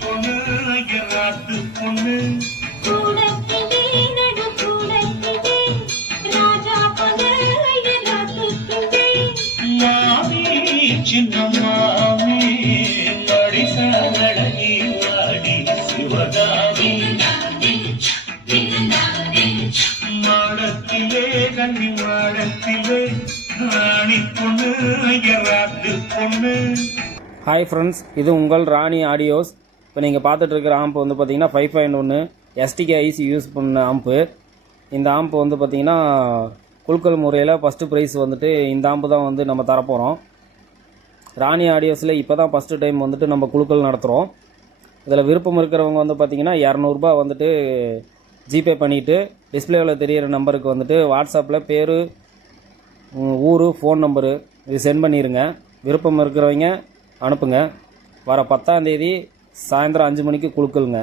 பொண்ணு எராத்து பொண்ணு சின்னம்மாமே மடிசழகி வாடி சிவகாமி மாடத்திலே கண்ணி மாடத்திலே ராணி பொண்ணு எராத்து பொண்ணு. ஹாய் ஃப்ரெண்ட்ஸ், இது உங்கள் ராணி ஆடியோஸ். இப்போ நீங்கள் பார்த்துட்டு இருக்கிற ஆம்ப் வந்து பார்த்தீங்கன்னா 5.1 எஸ்டிகே ஐசி யூஸ் பண்ண ஆம்ப்பு. இந்த ஆம்ப் வந்து பார்த்தீங்கன்னா குலுக்கல் முறையில் ஃபஸ்ட்டு ப்ரைஸ் வந்துட்டு இந்த ஆம்பு தான் வந்து நம்ம தரப்போகிறோம். ராணி ஆடியோஸில் இப்போ தான் ஃபஸ்ட்டு டைம் வந்துட்டு நம்ம குலுக்கல் நடத்துகிறோம். இதில் விருப்பம் இருக்கிறவங்க வந்து பார்த்திங்கன்னா 200 வந்துட்டு ஜிபே பண்ணிவிட்டு டிஸ்பிளேவில் தெரிகிற நம்பருக்கு வந்துட்டு வாட்ஸ்அப்பில் பேர், ஊர், ஃபோன் நம்பரு இது சென்ட் பண்ணிடுங்க. விருப்பம் இருக்கிறவங்க அனுப்புங்க. வர 10ஆம் தேதி சாயந்தரம் 5 மணிக்கு குலுக்கலுங்க.